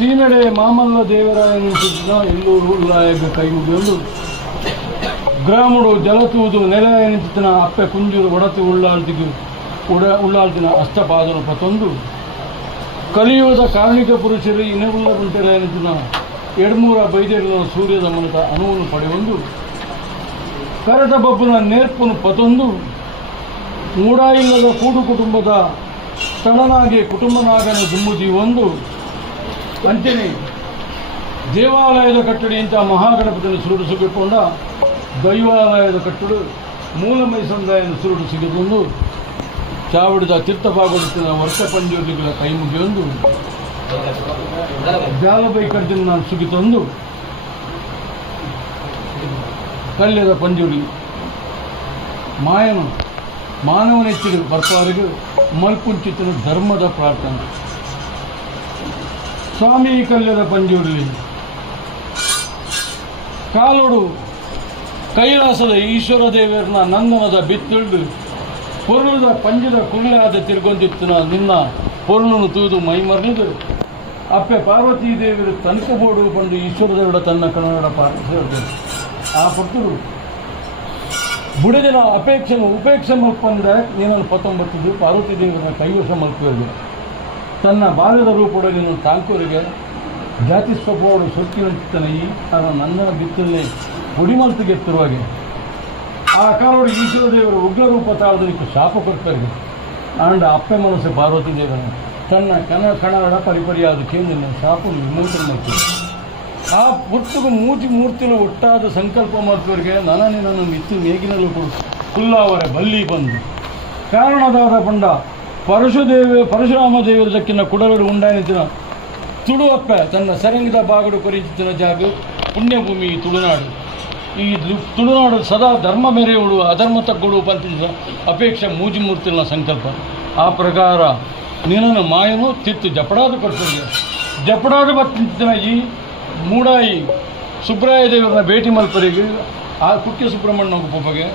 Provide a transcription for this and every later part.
ಸೀಮೆಡೆ ಮಾಮಲ್ಲ ದೇವರಾಯನಿಂದ ಎಲ್ಲೂರು ಉಲ್ಲಾಯಗ ಕೈಮುಗಿಯೊಂದು ಗ್ರಾಮಡು ಜಲತೂದು ನೆಲೆಯನಿಂತಿನ ಅಪ್ಪೆ ಕುಂಜೂರು ಒಡತಿ ಉಳ್ಳಾಳ್ತಿನ ಅಷ್ಟಪಾದನು ಪತೊಂದು ಕಲಿಯುವುದ ಕಾರ್ಣಿಕ ಪುರುಷರು ಇನೆವುಳ್ಳ ಗುಂಟೆಲೆಯನಿಂತಿನ ಎಡ್ಮೂರ ಬೈದೇರಿನ ಸೂರ್ಯದ ಮೂಲಕ ಅನುವನ್ನು ಪಡೆಯೊಂದು ಕರಟ ಬಬ್ಬುನ ನೇರ್ಪುನು ಪತೊಂದು ಮೂಡಾಯಿಲ್ಲದ ಕೂಡು ಕುಟುಂಬದ ತಡನಾಗಿ ಕುಟುಂಬನಾಗನ ದುಂಬುದಿ ಒಂದು ಅಂಚನೆ ದೇವಾಲಯದ ಕಟ್ಟಡಿಯಂಥ ಮಹಾಗಣಪತಿಯನ್ನು ಸುರುಡು ಸಿಗಿಕೊಂಡ ದೈವಾಲಯದ ಕಟ್ಟಡು ಮೂಲಮೈ ಸಮುದಾಯದ ಸುರುಡು ಸಿಗಿಕೊಂಡು ಚಾವಡಿದ ತೀರ್ಥಭಾಗವತಿನ ವರ್ಷ ಪಂಜುರ್ಲಿಗಳ ಕೈ ಮುಗಿಯೊಂದು ಜಾಲಬೈ ಕಡ್ಡಿನ ನಾನು ಸುಗಿತೊಂದು ಕಲ್ಯದ ಪಂಜುರ್ಲಿ ಮಾಯನು ಮಾನವನೆಚ್ಚಿಗೆ ಬರ್ತಾವರೆಗೂ ಮಲ್ಪುಂಚಿತನ ಧರ್ಮದ ಪ್ರಾರ್ಥನೆ ಸ್ವಾಮಿ ಕಲ್ಯದ ಪಂಜುರ್ಲಿ ಕಾಲೋಡು ಕೈಲಾಸದ ಈಶ್ವರ ದೇವರನ್ನ ನಂದನದ ಬಿತ್ತಿಳಿದು ಪೊರುಳದ ಪಂಜದ ಕುರುಳಾದ ತಿರ್ಗೊಂದಿತ್ತಿನ ನಿನ್ನ ಪೊರುಳನ್ನು ತೂದು ಮೈಮರ್ಲಿದು ಅಪ್ಪೆ ಪಾರ್ವತೀ ದೇವಿರು ತನಕಬೋಡು ಬಂದು ಈಶ್ವರ ದೇವರ ತನ್ನ ಕನ್ನಡ ಪಾಲಿಸಿದರು ಆ ಪುಟ್ಟರು ಬುಡದಿನ ಉಪೇಕ್ಷೆ ಮಲ್ಪಂದ್ರೆ ನೀನನ್ನು 19 ಪಾರ್ವತೀ ದೇವರನ್ನ ಕೈವಶ ಮಲ್ಪಿದೆ ತನ್ನ ಬಾಲ್ಯದ ರೂಪೊಡೆ ನೀನು ತಾಂಕೂರಿಗೆ ಜಾತಿ ಸ್ವಭಾವಡು ಸೊಕ್ಕಿನಂತಿತ್ತನ ಈ ನಂದನ ಬಿತ್ತಲೇ ಗುಡಿಮಲ್ತಿಗೆತ್ತಿರುವಾಗೆ ಆ ಕಾಲೋಡು ಈಶ್ವರ ದೇವರ ಉಗ್ರ ರೂಪ ತಾಳದಕ್ಕೆ ಶಾಪ ಕೊಡ್ತಾರೆ ಆಂಡ ಅಪ್ಪೆ ಮನಸ್ಸು ಪಾರ್ವತಿ ದೇವರನ್ನು ತನ್ನ ಕನ್ನಡ ಪರಿಪರಿಯಾದ ಕೇಂದ್ರ ಶಾಪ ವಿಮೋಚನೆ ಮಾಡ್ತೀವಿ ಆ ಪುಟ್ಟಗ ಮೂರ್ತಿಲು ಒಟ್ಟಾದ ಸಂಕಲ್ಪ ಮಾಡ್ತವರಿಗೆ ನನ್ನನ್ನು ನಿತ್ಯ ಮೇಗಿನಲ್ಲೂ ಕೊಡು ಕುಲ್ಲಾವರೆ ಬಲ್ಲಿ ಬಂದು ಕಾರಣದಾದ ಪಂಡ ಪರಶುರಾಮ ದೇವರದಕ್ಕಿನ್ನ ಕುಡಲಡು ಉಂಡಾನಿತಿನ ತುಳು ಅಪ್ಪೆ ತನ್ನ ಸರಂಗದ ಬಾಗಡು ಕೊರಿತಿನ ಜಾಗ ಪುಣ್ಯಭೂಮಿ ತುಳುನಾಡು ಈ ತುಳುನಾಡು ಸದಾ ಧರ್ಮ ಮೆರೆಯುವುದು ಅಧರ್ಮ ತಗ್ಗುಡು ಪಂತಿನ ಅಪೇಕ್ಷೆ ಮೂರ್ತಿನ ಸಂಕಲ್ಪ ಆ ಪ್ರಕಾರ ನೀನನ್ನು ಮಾಯನು ತಿತ್ತು ಜಪಡಾದ ಕೊಡ್ತಾರೆ ಜಪಡಾದ ಬರ್ತಿನ ಈ ಮೂಡಾಯಿ ಸುಬ್ರಾಯ ದೇವರನ್ನ ಭೇಟಿ ಮಲ್ಪರಿಗೆ ಆ ಕುಕ್ಕೆ ಸುಬ್ರಹ್ಮಣ್ಯ ಒಬ್ಬಗೆ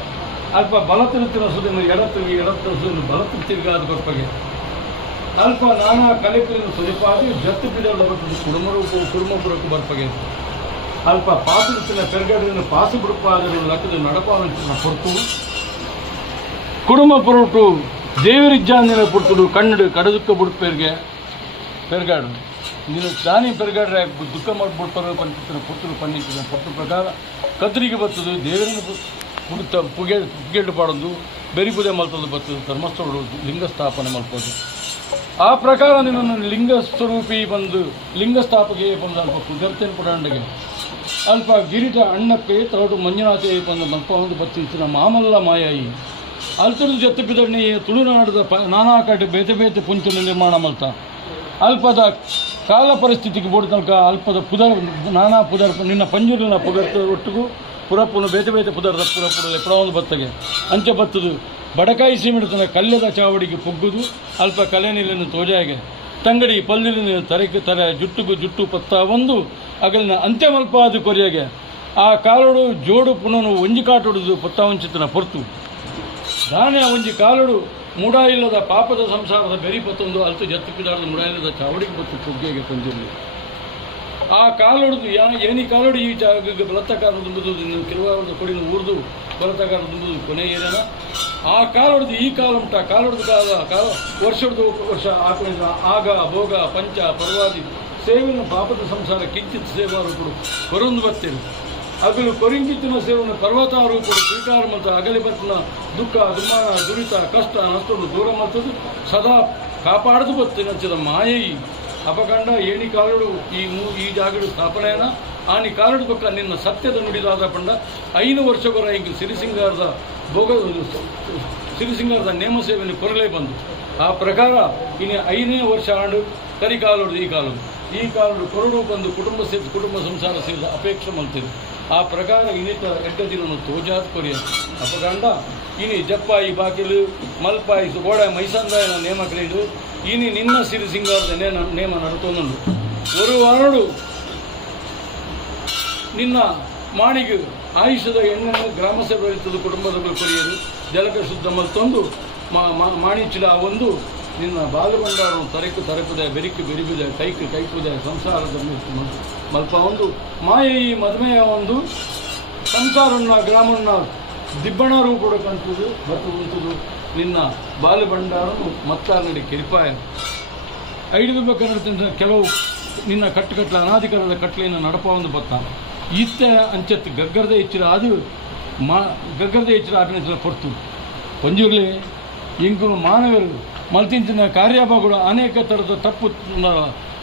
ಅಲ್ಪ ಬಲ ತಿರುತ್ತಿನ ಸುದನ್ನು ಎಡತ್ತು ಬಲತ್ತು ತಿರುಗಾದ ಕೊಪ್ಪಗೆ ಅಲ್ಪ ನಾನಾ ಕಲೆಕಲಿನ ಸುರಿಪಾದಿ ಜತ್ತು ಬಿಡಲು ಬರ್ತದೆ ಕುಡುಂಬಪುರಕ್ಕೂ ಬರ್ಪಗೆ ಅಲ್ಪ ಪಾತಿರುತ್ತಿನ ಪೆರ್ಗಡಿನ ಪಾಸು ಬಿಡುಪಾದರೂ ಲಕ್ಕದ ನಡಪಾವಂಚಿನ ಕೊಡ್ತು ಕುಡುಂಬಪುರಟ್ಟು ದೇವರಿಜ್ಜಾಂದಿನ ಪುರ್ತುಡು ಕನ್ನಡ ಕಡದುಕ್ಕ ಬಿಡುಪೇರಿಗೆ ಪೆರ್ಗಾಡು ನೀನು ದಾನಿ ಪೆರ್ಗಾಡ್ರೆ ದುಃಖ ಮಾಡಿಬಿಡ್ತಾರೆ ಪಂಚಿನ ಪುತ್ತರು ಪಂಡಿತಿನ ಪುತ್ರ ಪ್ರಕಾರ ಕದ್ರಿಗೆ ಬರ್ತದೆ ದೇವರನ್ನು ಪುಡುತ್ತ ಪುಗೇಡು ಪಾಡೋದು ಬೆರಿ ಪೂಜೆ ಮಲ್ಪೋದು ಬರ್ತದೆ ಧರ್ಮಸ್ಥಳ ಲಿಂಗ ಸ್ಥಾಪನೆ ಮಲ್ಪೋದು ಆ ಪ್ರಕಾರ ನಿನ್ನನ್ನು ಲಿಂಗ ಸ್ವರೂಪಿ ಬಂದು ಲಿಂಗ ಸ್ಥಾಪಕೆ ಬಂದು ಅಲ್ಪ ಕುಗರ್ತೇನೆ ಪಡಂಡಗೆ ಅಲ್ಪ ಗಿರಿಟ ಅಣ್ಣಕ್ಕೆ ತರಡು ಮಂಜುನಾಥೆ ಬಂದು ಮಲ್ಪ ಒಂದು ಬತ್ತಿನ ಮಾಮಲ್ಲ ಮಾಯಾಯಿ ಅಲ್ತರು ಜತ್ತು ಬಿದಣ್ಣಿ ತುಳುನಾಡದ ನಾನಾ ಕಾಟು ಬೇತೆ ಪುಂಚನ ನಿರ್ಮಾಣ ಮಲ್ತ ಅಲ್ಪದ ಕಾಲ ಪರಿಸ್ಥಿತಿಗೆ ಬೋಡ ತನಕ ಅಲ್ಪದ ನಾನಾ ಪುದರ್ ನಿನ್ನ ಪಂಜೂರಿನ ಪುದರ್ತ ಒಟ್ಟಿಗೂ ಪುರಪ್ಪನು ಬೇತೆ ಪುದರದ ಪುರಪ್ಪುರಲ್ಲಿ ಪುರವೊಂದು ಬತ್ತಗೆ ಅಂಚೆ ಬತ್ತದು ಬಡಕಾಯಿ ಸೀಮಿಡತನ ಕಲ್ಯದ ಚಾವಡಿಗೆ ಪುಗ್ಗುದು ಅಲ್ಪ ಕಲೆ ನೀಲಿನ ತೋಜಾಗೆ ತಂಗಡಿ ಪಲ್ಲಿನ ತರೆ ಜುಟ್ಟು ಪತ್ತ ಒಂದು ಅಗಲಿನ ಅಂತ್ಯ ಮಲ್ಪಾದು ಕೊರಿಯಾಗೆ ಆ ಕಾಲೋಡು ಜೋಡು ಪುನಃ ಒಂಜಿ ಕಾಟೊಡುದು ಪತ್ತ ವಂಚಿತನ ಪೊರ್ತು ದಾನೆ ಒಂಜಿ ಕಾಲೋಡು ಮೂಡಾಯಿಲ್ಲದ ಪಾಪದ ಸಂಸಾರದ ಬೆರಿ ಪತ್ತೊಂದು ಅಲ್ತು ಜತ್ತುಪಿದಾರದ ಮೂಡಾಯಿಲ್ಲದ ಚಾವಡಿಗೆ ಬತ್ತು ಪುಗ್ಗೆಗೆ ಪಂಜುರ್ಲಿ ಆ ಕಾಲೊಡ್ದು ಏನಿ ಕಾಲೋಡು ಈ ಬಲತ್ತಕಾರ ದುಂಬುದು ಕಿರುವಾರದ ಕೊಡಿನ ಊರ್ದು ಬಲತ್ತಕಾರ ದುಂಬುದು ಕೊನೆ ಏನೇನ ಆ ಕಾಲೊಡ್ದು ಈ ಕಾಲ ಉಂಟ ಕಾಲೊಡ್ದು ಕಾಲ ವರ್ಷದ ವರ್ಷ ಹಾಕೊಂಡಿದ್ದ ಆಗ ಭೋಗ ಪಂಚ ಪರ್ವಾದಿ ಸೇವಿನ ಪಾಪದ ಸಂಸಾರ ಕಿಂಚಿತ್ ಸೇವಾರೂಪಡು ಕೊರೊಂದು ಬರ್ತೇವೆ ಅಗಲು ಕೊರಿಂಗಿತ್ತಿನ ಸೇವನ ಪರ್ವತಾರೂಪಡು ಸ್ವೀಕಾರ ಮತ್ತು ಅಗಲಿ ಬರ್ತಿನ ದುಃಖ ದುಮ್ಮಾನ ದುರಿತ ಕಷ್ಟ ನಷ್ಟವನ್ನು ದೂರ ಮಾಡ್ತದ್ದು ಸದಾ ಕಾಪಾಡದು ಬರ್ತೇನೆ ಅಂಚಿದ ಮಾಯೈ ಅಪಕಂಡ ಏಣಿ ಕಾಲಡು ಈ ಜಾಗಡು ಸ್ಥಾಪನೆಯನ ಆನಿ ಕಾಲಡು ಪಕ್ಕ ನಿನ್ನ ಸತ್ಯದ ನುಡಿದಾದ ಪಂಡ 5 ವರ್ಷಗಳ ಹಿಂಗೆ ಸಿರಿಸಿಂಗಾರದ ಸಿರಿಸಿಂಗಾರದ ನೇಮ ಸೇವೆಯನ್ನು ಕೊರಲೇ ಬಂದು ಆ ಪ್ರಕಾರ ಇನ್ನು 5ನೇ ವರ್ಷ ಆಂಡು ಕರಿಕಾಲಡು ಈ ಕಾಲಡು ಕೊರಡು ಬಂದು ಕುಟುಂಬ ಸಂಸಾರ ಸೇರಿದ ಅಪೇಕ್ಷೆ ಮಲ್ತಿರು ಆ ಪ್ರಕಾರ ಇನ್ನಿತ 8 ದಿನ ತೋಜಾದ ಕೊರಿಯ ಅಪಕಂಡ ಇನಿ ಜಪ್ಪಾಯಿ ಬಾಕಿಲು ಮಲ್ಪಾಯಿ ಗೋಡೆ ಮೈಸಂದಾಯನ ನೇಮ ಕರೆದು ಇನಿ ನಿನ್ನ ಸಿರಿ ಸಿಂಗಾರದ ನೇಮ ನಡತೊಂದುಂಡು ಒಂದು ವಾರಡು ನಿನ್ನ ಮಾಣಿಗೆ ಆಯುಷದ ಎಣ್ಣೆಯನ್ನು ಗ್ರಾಮ ಸಭೆ ಕುಟುಂಬದ ಕೊರಿಯರು ಜಲಕ ಶುದ್ಧ ಮಲ್ತೊಂದು ಮಾಣಿಚಿಲ ಒಂದು ನಿನ್ನ ಬಾಲು ಬಂಡಾರು ತರಕು ತರಕುದೆ ಬೆರಿಕು ಬೆರಿಗುದೆ ಕೈಕು ಕೈಕುದೆ ಸಂಸಾರದ ಮಲ್ಪ ಒಂದು ಮಾಯ ಈ ಮದುವೆಯ ಒಂದು ಸಂಸಾರನ್ನ ಗ್ರಾಮನ್ನ ದಿಬ್ಬಣ ರೂಪಡ ಕಂತುದು ಮತ್ತು ಉಂಟುದು ನಿನ್ನ ಬಾಲು ಬಂಡಾರನು ಮತ್ತಾಗಡಿ ಕಿರಿಪಾಯ ಐಡಿಬೇಕಾದ್ರೆ ಕೆಲವು ನಿನ್ನ ಕಟ್ಟುಕಟ್ಲ ಅನಾಧಿಕಾರದ ಕಟ್ಲೆಯನ್ನು ನಡಪ ಒಂದು ಬತ್ತ ಇತ್ತ ಅಂಚತ್ತು ಗಗ್ಗರದ ಹೆಚ್ಚಿರ ಅದು ಗಗ್ಗರದ ಹೆಚ್ಚಿರ ಆಟನ ಕೊಡ್ತು ಪಂಜುರ್ಲಿ ಇಂಕು ಮಾನವರು ಮಲ್ತಿಂಚಿನ ಕಾರ್ಯಭಗಳು ಅನೇಕ ಥರದ ತಪ್ಪು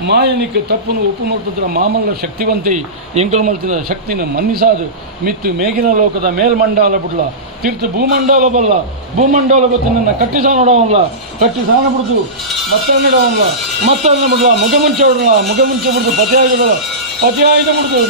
ಮಾಯನಿಕ ತಪ್ಪನ್ನು ಉಪ್ಪು ಮಾಡ್ತಿದ್ರ ಮಾಮಲ್ಲ ಶಕ್ತಿವಂತೈ ಎಂಕಲು ಮಲ್ತಿನ ಶಕ್ತಿನ ಮನ್ನಿಸಾದು ಮಿತ್ತು ಮೇಗಿನ ಲೋಕದ ಮೇಲ್ಮಂಡಾಲ ಬಿಡ್ಲ ತೀರ್ಥ ಭೂಮಂಡಲ ಬಲ್ಲ ಭೂಮಂಡಲ ಬತ್ತು ನನ್ನ ಕಟ್ಟಿಸಾನ ನೋಡವಲ್ಲ ಕಟ್ಟಿಸಾನ ಬಿಡ್ದು ಮತ್ತೆ ನೀಡವಲ್ಲ ಮತ್ತನ್ನ ಬಿಡ್ಲ ಮುಖಮುಂಚೆ ಬಿಡಲ್ಲ ಮುಖಮುಂಚೆ ಬಿಡ್ದು ಪತಿಯಾಗಿಡಲ್ಲ ಪತಿಯಾಯ್ದ ಬಿಡ್ದು